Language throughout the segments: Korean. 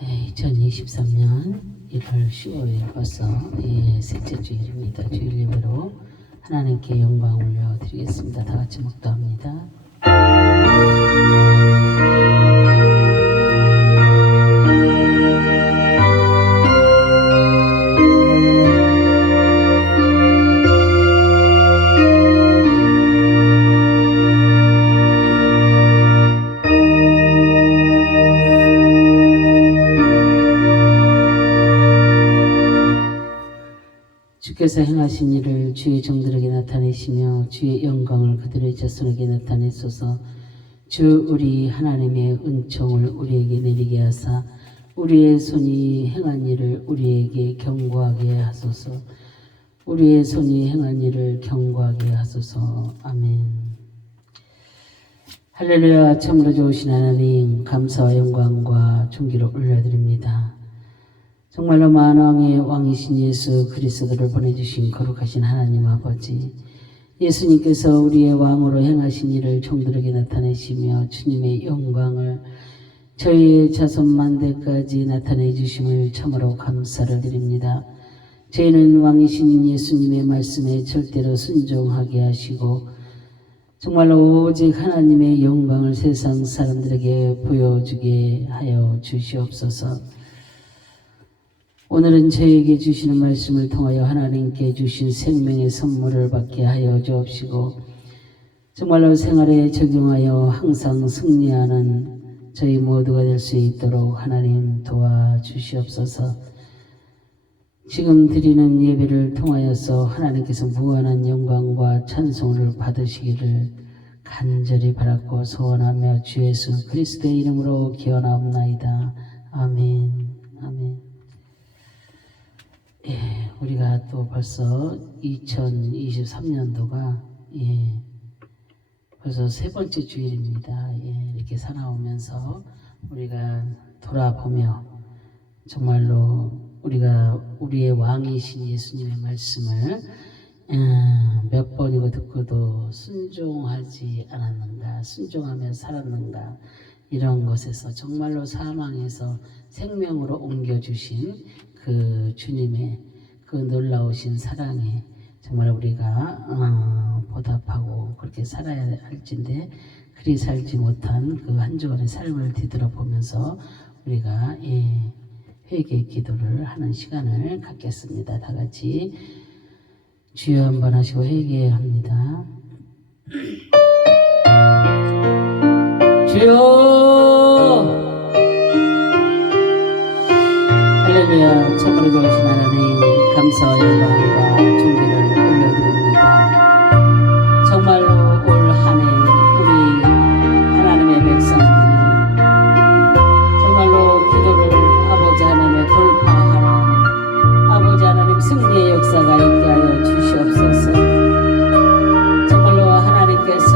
2023년 1월 15일 벌써 셋째 주일입니다. 주일 예배로 하나님께 영광 올려드리겠습니다. 다 같이 묵도합니다. 주께서 행하신 일을 주의 종들에게 나타내시며 주의 영광을 그들의 자손에게 나타내소서. 주 우리 하나님의 은총을 우리에게 내리게 하사 우리의 손이 행한 일을 우리에게 경고하게 하소서. 우리의 손이 행한 일을 경고하게 하소서. 아멘. 할렐루야. 참으로 좋으신 하나님, 감사와 영광과 존귀를 올려드립니다. 정말로 만왕의 왕이신 예수 그리스도를 보내주신 거룩하신 하나님 아버지, 예수님께서 우리의 왕으로 행하신 일을 종들에게 나타내시며 주님의 영광을 저희의 자손 만대까지 나타내 주심을 참으로 감사를 드립니다. 저희는 왕이신 예수님의 말씀에 절대로 순종하게 하시고 정말로 오직 하나님의 영광을 세상 사람들에게 보여주게 하여 주시옵소서. 오늘은 저에게 주시는 말씀을 통하여 하나님께 주신 생명의 선물을 받게 하여 주옵시고 정말로 생활에 적용하여 항상 승리하는 저희 모두가 될 수 있도록 하나님 도와주시옵소서. 지금 드리는 예배를 통하여서 하나님께서 무한한 영광과 찬송을 받으시기를 간절히 바랐고 소원하며 주 예수 그리스도의 이름으로 기원하옵나이다. 아멘. 아멘. 우리가 또 벌써 2023년도가 벌써 세 번째 주일입니다. 이렇게 살아오면서 우리가 돌아보며 정말로 우리가 우리의 왕이신 예수님의 말씀을 몇 번이고 듣고도 순종하지 않았는가, 순종하며 살았는가, 이런 것에서 정말로 사망에서 생명으로 옮겨주신 그 주님의 그 놀라우신 사랑에 정말 우리가 보답하고 그렇게 살아야 할진데 그리 살지 못한 그 한 주간의 삶을 뒤돌아보면서 우리가 회개 기도를 하는 시간을 갖겠습니다. 다 같이 주여 한번 하시고 회개합니다. 주여. 할렐루야. 참으로 좋으신 하나님, 감사와 영광과 존귀를 올려드립니다. 정말로 올 한 해 우리 하나님의 백성들이 정말로 기도를 아버지 하나님의 돌파하는 아버지 하나님 승리의 역사가 있게 하여 주시옵소서. 정말로 하나님께서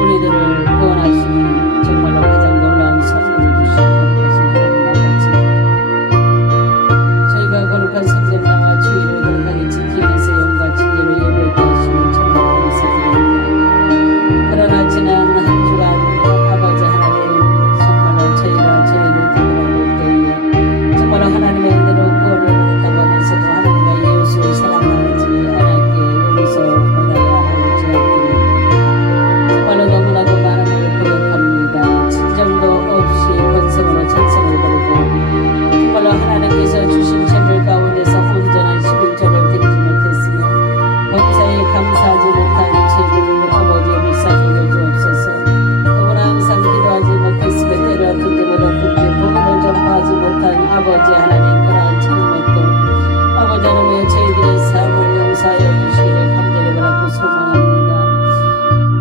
우리들을 구원하시는 정말로 가장 놀라운 선물을 주시는 거룩한 성전당과 주의를 거룩하게 지키면서 영과 진리로 예배하게 하시는 참으로 감사드립니다. 그러나 지난 한 주간 아버지 하나님 정말로 저희가 저희를 되돌아볼 때에 정말로 하나님의 은혜로 구원을 받았다고 하면서도 하나님과 이웃을 사랑하지 않았기에 용서받아야 할 죄악들이 정말로 너무나도 많은 걸 고백합니다. 진정도 없이 권성으로 찬성을 부르고 정말로 하나님께서 주신 재물 가운데서 온전한 11조를 드리지 못했으며 범사에 감사하지 못한 죄들을 아버지의 불쌍히 여주옵소서. 더구나 항상 기도하지 못했으며 때려든지 못하든지 복음을 전파하지 못한 아버지 하나님 그러한 잘못도 아버지 하나님의 저희들의 삶을 용서하여 주시기를 간절히 바라고 소망합니다.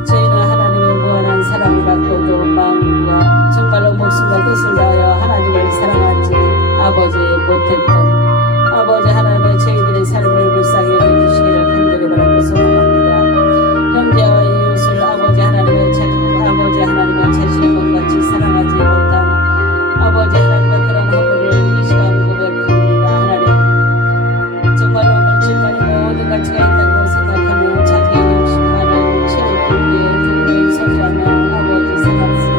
저희는 하나님의 무한한 사랑을 받고도 마음과 정말로 목숨과 뜻을 다하여 하나님을 사랑하지 아버지 못했던 아버지 하나님의 저희들의 삶을 불쌍히 여겨주시기를 간절히 바라고 소망합니다. 형제와 이웃을 아버지 하나님의 자신의 몸같이 사랑하지 못한 아버지 하나님의 그런 허물을 이 시간 고백합니다. 하나님 정말로 물질만이 모든 가치가 있다고 생각하며 자기의 욕심만을 채우기 위해 등을 서주하며 아버지 살았으며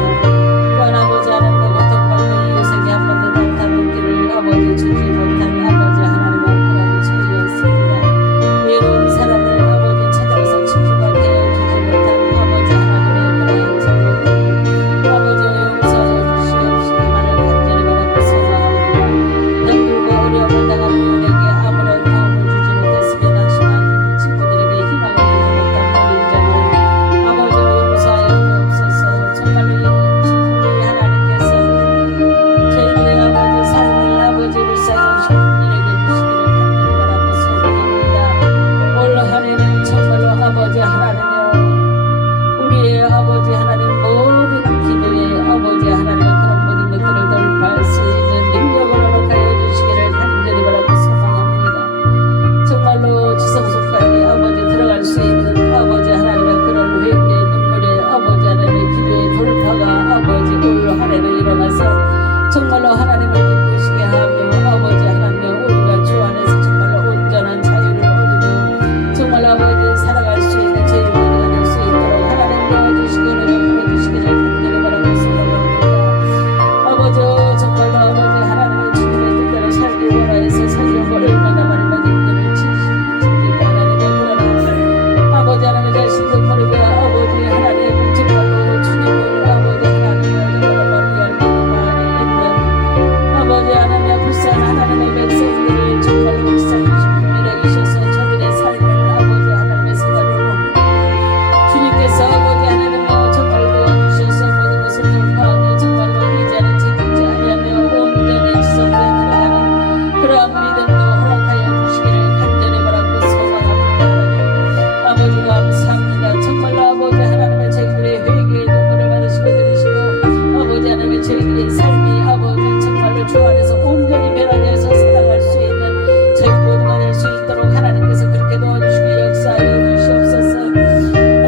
또한 아버지 하나님의 고통받는 이웃에게 한 번도 주 안에서 온전히 변화되어서 살아갈 수 있는 저희 모두가 될 수 있도록 하나님께서 그렇게 도와주시고 역사하여 주시옵소서.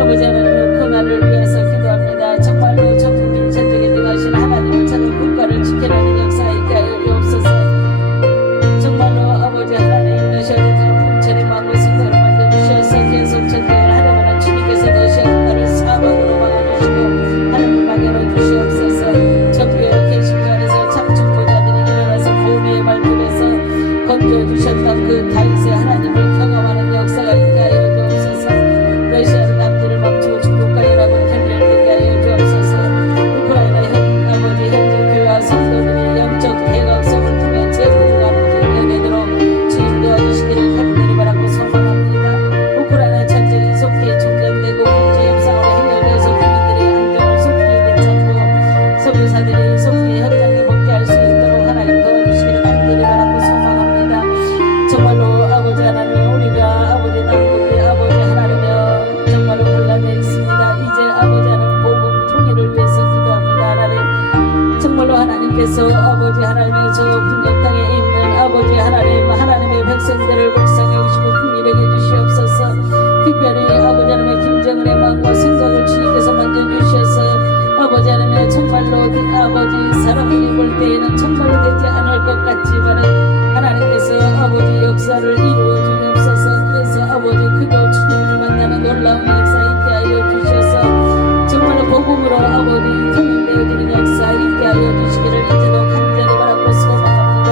아버지 하나님, 그 날을 위해서 기도합니다. 정말로 전 국민 전쟁에 등하신 하나님을 찾는 국가를 지켜내는 역사가 있게 하여 주옵소서. 정말로 아버지 하나님, 너시아들 풍천의 망고 생각을 만들어주셔서 계속 전쟁을 하려면 주님께서 너시아 국가를 사막으로 막아주시고 하늘을 막아놓아 주시옵소서. 정교회 계신 그 안에서 참충보자들이 일어나서 보미의 발톱에서 건져주셨던 그 다윗의 하나님을 경험하는 역사가 있게 하여 주옵소서. 러시아는 남들을 멈추고 중국과 연합을 결렬되게 하여 주옵소서. 우크라이나 아버지 현지 교회와 성도들이 영적 대각성을 통해 재부흥하는 교회가 되도록 주님 도와주시기를 간절히 바라고 소망합니다. 우크라이나 전쟁이 속히 종전되고 국제 협상으로 해결되어서 국민들의 안정을 속히 되찾고 선교사들이 속히 현장에 복귀할 수 있도록 하나님 도와주시기를 간절히 바라고 소망합니다. 정말로 아버지 하나님, 우리가 아버지 남북이 아버지 하나님여 정말로 혼란에 있습니다. 이제 아버지 하나님 복음 통일을 위해서 기도합니다. 하나님, 정말로 하나님께서 아버지 하나님의 저 북녘 땅에 있는 아버지 하나님, 하나님의 백성들을 불쌍히 오시고 긍휼하게 주시옵소서. 특별히 아버지 하나님의 김정은의 마음과 생각을 주님께서 만져주셔서 아버지 하나님, 정말로 아버지 사람들이 볼 때에는 정말로 되지 않을 것 같지만은 하나님께서 아버지 역사를 이루어 주옵소서. 그래서 아버지 그도 주님을 만나는 놀라운 역사 있게 하여 주셔서 정말로 복음으로 아버지 통일되어지는 역사 있게 하여 주시기를 이제도 간절히 바라고 소망합니다.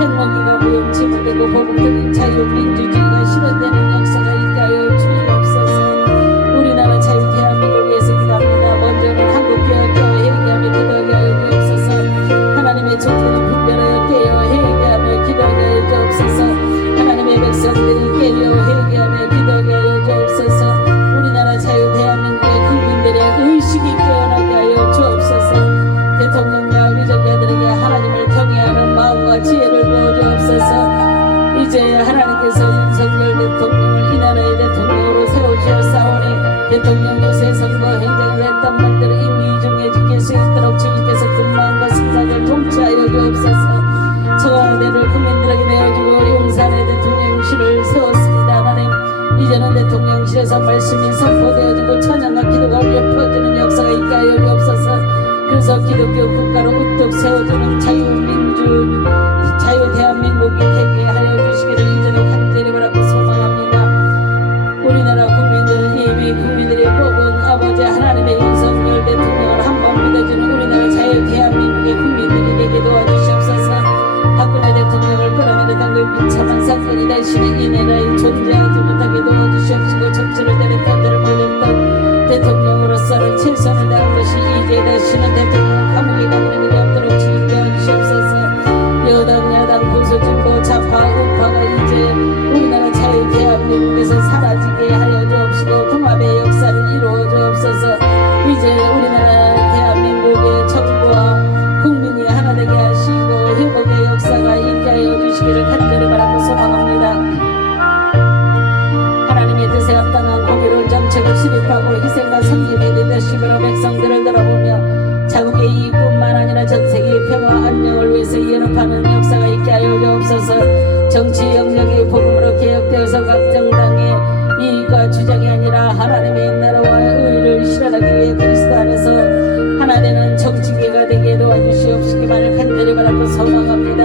핵무기가 무용지물되고 보복적인 자유민주주의가 실현되는 역사가 있게 하여 주옵소서. 우리나라 자유 대한민국을 위해서 기도합니다. 먼저는 한국교회 회개하며 기도하게 하여 주옵소서. 하나님의 존재는 분별하여 깨어 회개하며 기도하게 하여 주옵소서. 하나님의 백성들이 깨어 회개하며 기도하게 하여 주옵소서. 우리나라 자유 대한민국의 국민들의 의식이 깨어나게 하여 주옵소서. 대통령과 위정자들에게 하나님을 경외하는 마음과 지혜를 부어 주옵소서. 이제 하나님께서 윤석열 대통령을 이 나라의 대통령으로 세우시었사오니 대통령 요새 선거 행정을 했던 분들을 임의중에 지킬 수 있도록 주님께서 그 마음과 생각을 통치하여 주옵소서. 청와대를 국민들에게 내어주고 용산의 대통령실을 세웠습니다. 하나님, 이제는 대통령실에서 말씀이 선포되어지고 찬양과 기도가 울려 퍼지는 역사가 있게 하여 주옵소서. 그래서 기독교 국가로 우뚝 세워지는 자유 대한민국이 되게 하여 주시기를 이제도 간절히 바라고 소망합니다. 우리나라 국민들은 이미 국민들이 뽑은 아버지 하나님의 윤석열 대통령을 한번 믿어주는 우리나라 자유 대한민국의 국민들이 되게 도와주시옵소서. 박근혜 대통령을 끌어내렸던 그 비참한 사건이 다시는 이 나라에 존재하지 못하게 도와주시옵시고 정치를 때렸던 데를 몰렸던 대통령으로서는 최선을 다한 것이 이제 다시는 대통령을 감옥에 가는 일이 없도록 주님 도와주시옵소서. 여당 야당 보수 진보 좌파 우파가 이제 우리나라 자유 대한민국에서 사라지게 하여 주옵시고 통합의 역사를 이루어 주옵소서. 이제 우리나라 대한민국의 정부와 국민이 하나 되게 하시고 회복의 역사가 있게 하여 주시기를 간절히 바라고 소망합니다. 하나님의 뜻에 합당한 공의로운 정책을 수립하고 희생과 섬김의 리더십으로 백성들을 돌아보며 자국의 이익뿐만 아니라 전세계의 평화 안녕을 위해서 연합하는 역사가 있게 하여 주옵소서. 정치 영역이 복음으로 개혁되어서 각 정당의 이익과 주장이 아니라 하나님의 나라와 의를 실현하기 위해 그리스도 안에서 하나 되는 정치계가 되게 도와주시옵시기만을 간절히 바라고 소망합니다.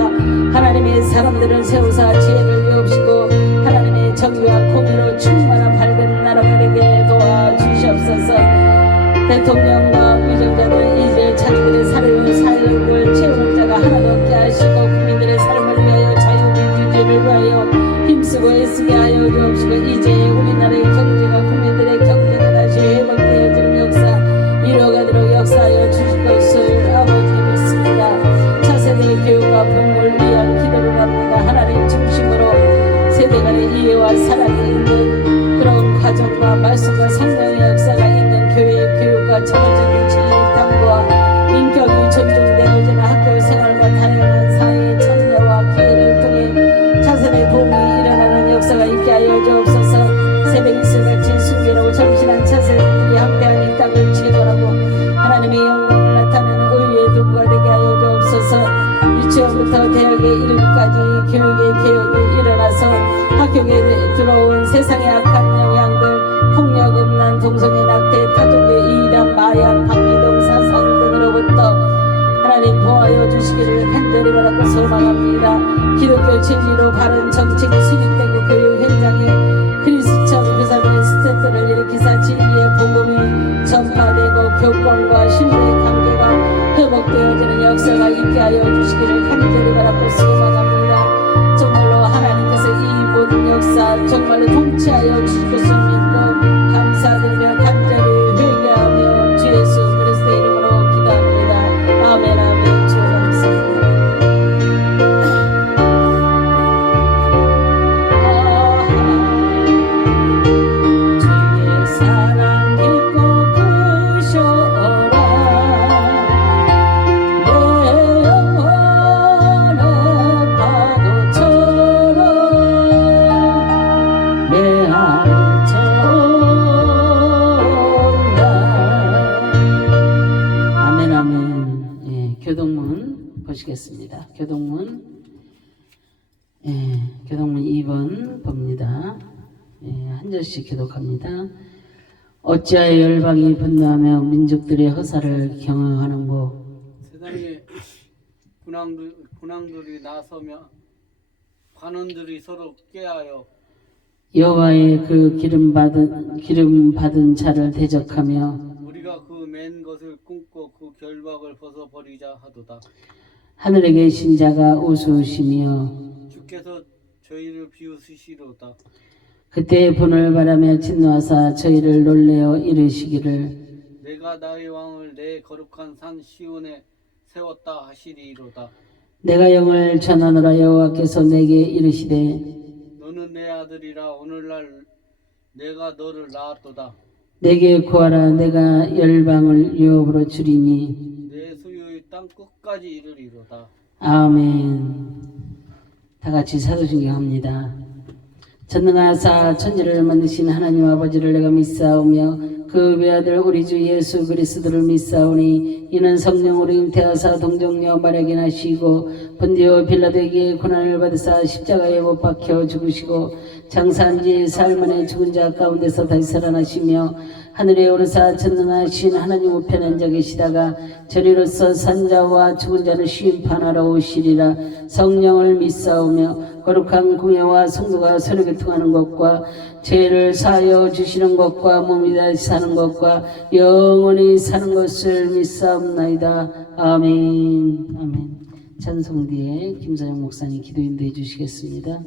하나님의 사람들을 세우사 지혜를 주옵시고 하나님의 정의와 공의로 충만한 밝은 나라가 되게 도와주시옵소서. 대통령과 위정자들 이제 자기들의 삶을 채우는 자가 하나도 없게 하시고 국민들의 삶을 위하여 자유민주주의를 위하여 힘쓰고 애쓰게 하여 주옵시고 이제 우리나라의 경제가 국민들의 경제가 다시 회복되어지는 역사 이루어가도록 역사하여 주실 것을 아버지 믿습니다. 차세대 교육과 부흥을 위한 기도를 합니다. 하나님 중심으로 세대 간의 이해와 사랑이 있는 그런 과정과 말씀과 성령의 역사가 있는 교회의 교육과 전원적인 진리 탐구와 인격이 존중되어지는 학교 생활과 다양한 사회의 참여와 기회를 통해 차세대 부흥이 일어나는 역사가 있게 하여 주옵소서. 새벽 이슬같이 순결하고 정신한 차세대들이 함께한 이 땅을 채굴하고 하나님의 영광을 나타내는 의외의 도구가 되게 하여 주옵소서. 유치원부터 대학에 이르기까지 교육의 개혁이 일어나서 학교에 들어온 세상의 악한 영향들, 폭력, 음란, 동성애, 낙태, 타종교, 이단, 마약, 박기동 사상 등으로부터 하나님 보호하여 주시기를 간절히 바라고 소망합니다. 기독교 진리로 바른 정책 수립되고 교육 현장에 그리스처럼 그 삶의 스태프를 일으키사 진리의 복음이 전파되고 교권과 신뢰의 관계가 회복되어지는 역사가 있게 하여 주시기를 간절히 바라고 소망합니다. 정말로 하나님께서 이 모든 역사 정말로 통치하여 주실 것을 믿고 감사드리며 간절히 회개하며 주 예수 그리스도의 이름으로 기도합니다. 아멘 아멘. 주여 감사합니다. 주의 사랑 깊고 크셔라 내 영혼의 파도처럼 내 안에 전다. 아멘 아멘. 예, 교동문 보시겠습니다. 교동문 2번 봅니다. 한 절씩 교독합니다. 어찌하여 열방이 분노하며 민족들의 허사를 경영하는고. 세상에 군왕들이 나서며 관원들이 서로 꾀하여 여호와의 그 기름 받은 자를 대적하며 우리가 그 맨 것을 꿈꿔 그 결박을 벗어버리자 하도다. 하늘에 계신 자가 우스우시며 주께서 저희를 비웃으시로다. 그때 분을 바라며 진노하사 저희를 놀래어 이르시기를 내가 나의 왕을 내 거룩한 산 시온에 세웠다 하시리로다. 내가 영을 전하노라. 여호와께서 내게 이르시되 너는 내 아들이라 오늘날 내가 너를 낳았도다. 내게 구하라. 내가 열방을 유업으로 주리니. 내 소유의 땅 끝까지 이르리로다. 아멘. 다 같이 사도신경 합니다. 전능하사 천지를 만드신 하나님 아버지를 내가 믿사오며 그 외아들 우리 주 예수 그리스도를 믿사오니 이는 성령으로 잉태하사 동정녀 마리아에게 나시고 본디오 빌라도에게 고난을 받으사 십자가에 못 박혀 죽으시고 장사한 지 사흘 만에 죽은 자 가운데서 다시 살아나시며 하늘에 오르사 전능하신 하나님 우편에 앉아 계시다가 저리로서 산자와 죽은 자를 심판하러 오시리라. 성령을 믿사오며 거룩한 공예와 성도가 서로 교통하는 것과 죄를 사하여 주시는 것과 몸이 다시 사는 것과 영원히 사는 것을 믿사옵나이다. 아멘. 아멘. 찬송 뒤에 김사영 목사님 기도 인도해 주시겠습니다.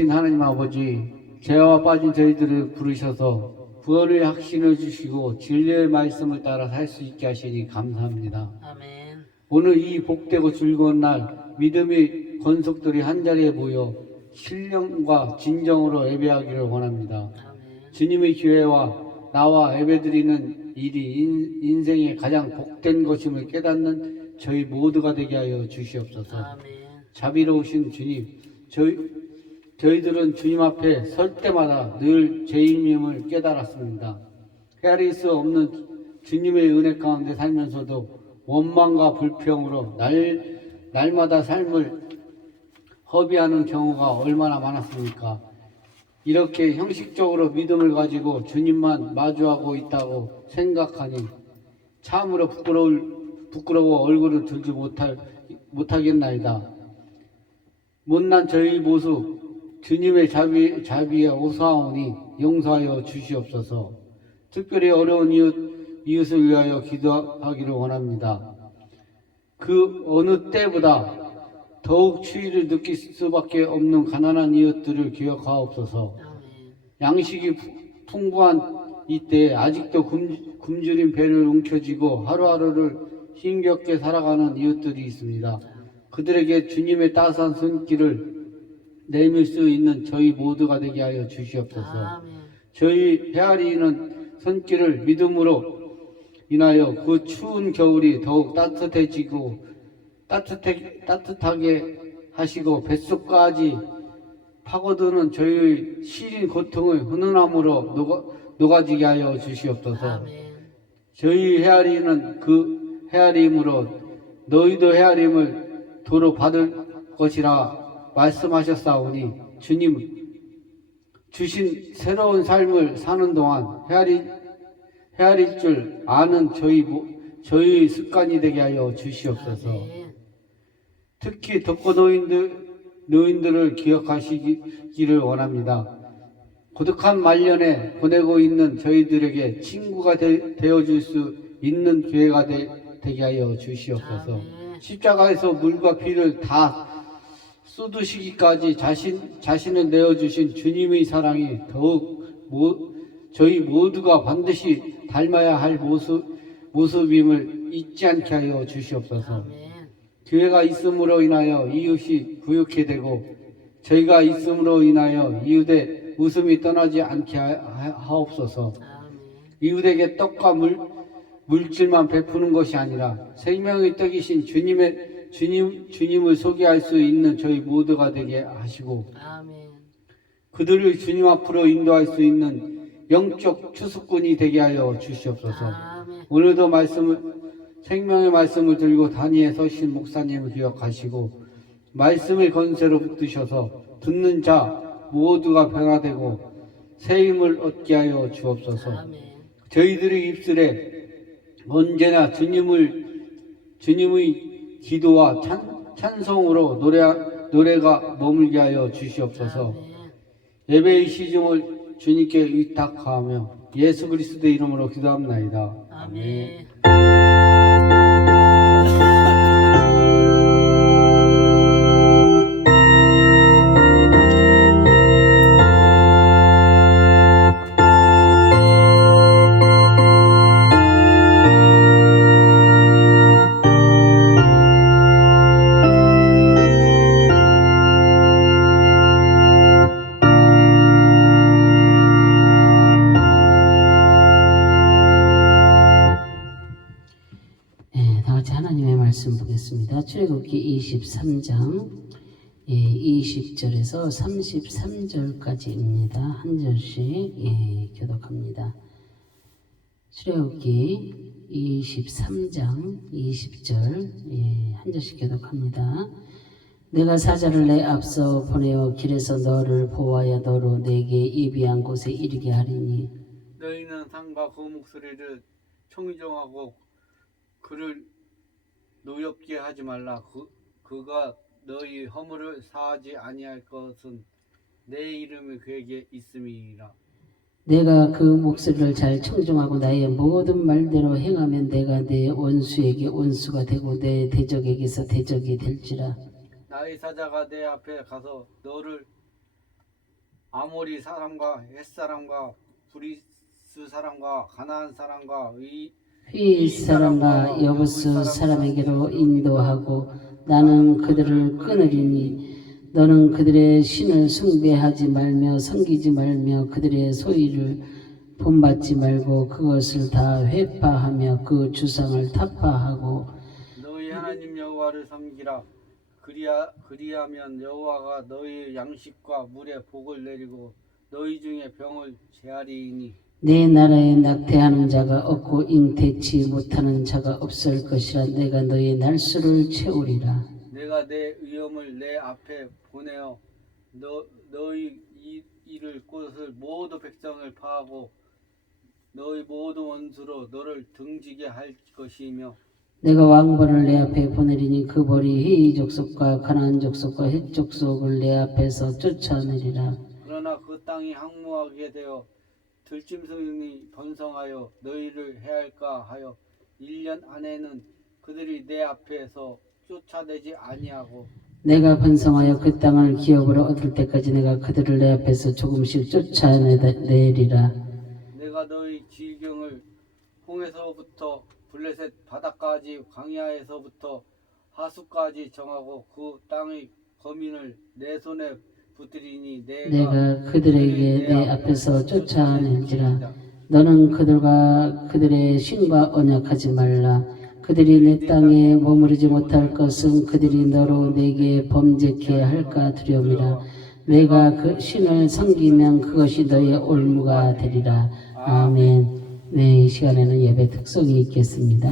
좋으신 하나님 아버지, 죄와 빠진 저희들을 부르셔서 구원의 확신을 주시고 진리의 말씀을 따라 살 수 있게 하시니 감사합니다. 아멘. 오늘 이 복되고 즐거운 날 믿음의 권속들이 한자리에 모여 신령과 진정으로 예배하기를 원합니다. 아멘. 주님의 교회와 나와 예배드리는 일이 인생의 가장 복된 것임을 깨닫는 저희 모두가 되게 하여 주시옵소서. 아멘. 자비로우신 주님, 저희들은 주님 앞에 설 때마다 늘 죄인임을 깨달았습니다. 헤아릴 수 없는 주님의 은혜 가운데 살면서도 원망과 불평으로 날마다 삶을 허비하는 경우가 얼마나 많았습니까? 이렇게 형식적으로 믿음을 가지고 주님만 마주하고 있다고 생각하니 참으로 부끄러워 얼굴을 들지 못하겠나이다. 못난 저희 모습 주님의 자비에 오사오니 용서하여 주시옵소서. 특별히 어려운 이웃을 위하여 기도하기를 원합니다. 그 어느 때보다 더욱 추위를 느낄 수밖에 없는 가난한 이웃들을 기억하옵소서. 아멘. 양식이 풍부한 이때 아직도 굶주린 배를 움켜쥐고 하루하루를 힘겹게 살아가는 이웃들이 있습니다. 그들에게 주님의 따스한 손길을 내밀 수 있는 저희 모두가 되게 하여 주시옵소서. 아멘. 저희 헤아리는 손길을 믿음으로 인하여 그 추운 겨울이 더욱 따뜻하게 하시고 뱃속까지 파고드는 저희의 시린 고통을 훈훈함으로 녹아지게 하여 주시옵소서. 아멘. 저희 헤아리는 그 헤아림으로 너희도 헤아림을 도로 받을 것이라 말씀하셨사오니 주님 주신 새로운 삶을 사는 동안 헤아릴 줄 아는 저희 습관이 되게 하여 주시옵소서. 아멘. 특히 덕고 노인들을 기억하시기를 원합니다. 고독한 말년에 보내고 있는 저희들에게 친구가 되어줄 수 있는 교회가 되게 하여 주시옵소서. 아멘. 십자가에서 물과 피를 다 쏟으시기까지 자신을 내어주신 주님의 사랑이 더욱 저희 모두가 반드시 닮아야 할 모습임을 잊지 않게 하여 주시옵소서. 아멘. 교회가 있음으로 인하여 이웃이 부유케 되고 저희가 있음으로 인하여 이웃의 웃음이 떠나지 않게 하옵소서. 아멘. 이웃에게 떡과 물질만 베푸는 것이 아니라 생명의 떡이신 주님을 소개할 수 있는 저희 모두가 되게 하시고 아멘. 그들을 주님 앞으로 인도할 수 있는 영적 추수꾼이 되게 하여 주시옵소서. 아멘. 오늘도 생명의 말씀을 들고 단위에 서신 목사님을 기억하시고 말씀의 건세로 붙드셔서 듣는 자 모두가 변화되고 새 힘을 얻게 하여 주옵소서. 아멘. 저희들의 입술에 언제나 주님의 기도와 찬송으로 노래가 머물게 하여 주시옵소서. 아멘. 예배의 시중을 주님께 의탁하며 예수 그리스도의 이름으로 기도합나이다. 아멘. 말씀 보겠습니다. 출애굽기 23장 20절에서 33절까지입니다. 한 절씩 교독합니다. 출애굽기 23장 20절 한 절씩 교독합니다. 내가 사자를 내 앞서 보내어 길에서 너를 보아야 너로 내게 예비한 곳에 이르게 하리니 너희는 산과 그 목소리를 청정하고 그를 노엽게 하지 말라. 그가 너희 허물을 사하지 아니할 것은 내 이름이 그에게 있음이니라. 내가 그 목소리를 잘 청종하고 나의 모든 말대로 행하면 내가 내 원수에게 원수가 되고 내 대적에게서 대적이 될지라. 나의 사자가 내 앞에 가서 너를 아모리 사람과 헷 사람과 브리스 사람과 가나안 사람과 휘 사람과 여부스 사람에게로 인도하고 나는 그들을 끊으리니 너는 그들의 신을 숭배하지 말며 섬기지 말며 그들의 소유를 본받지 말고 그것을 다 회파하며 그 주상을 타파하고 너희 하나님 여호와를 섬기라. 그리하면 여호와가 너희의 양식과 물에 복을 내리고 너희 중에 병을 제하리이니 내 나라에 낙태하는 자가 없고 잉태치 못하는 자가 없을 것이라. 내가 너희 날수를 채우리라. 내가 내 위엄을 내 앞에 보내어 너희 이를 곳을 모두 백성을 파하고 너희 모든 원수로 너를 등지게 할 것이며 내가 왕벌을 내 앞에 보내리니 그 벌이 히위 족속과 가나안 족속과 헷 족속을 내 앞에서 쫓아내리라. 그러나 그 땅이 황무하게 되어 들짐승이 번성하여 너희를 해할까 하여 1년 안에는 그들이 내 앞에서 쫓아내지 아니하고 내가 번성하여 그 땅을 기업으로 얻을 때까지 내가 그들을 내 앞에서 조금씩 쫓아내리라. 내가 너희 지경을 홍해서부터 블레셋 바다까지 광야에서부터 하수까지 정하고 그 땅의 거민을 내 손에 붙들이니 내가 그들에게 내 앞에서 쫓아낼지라. 너는 그들과 그들의 신과 언약하지 말라. 그들이 내 땅에 머무르지 못할 것은 그들이 너로 내게 범죄케 할까 두려움이라. 내가 그 신을 섬기면 그것이 너의 올무가 되리라. 아멘. 네, 이 시간에는 예배 특성이 있겠습니다.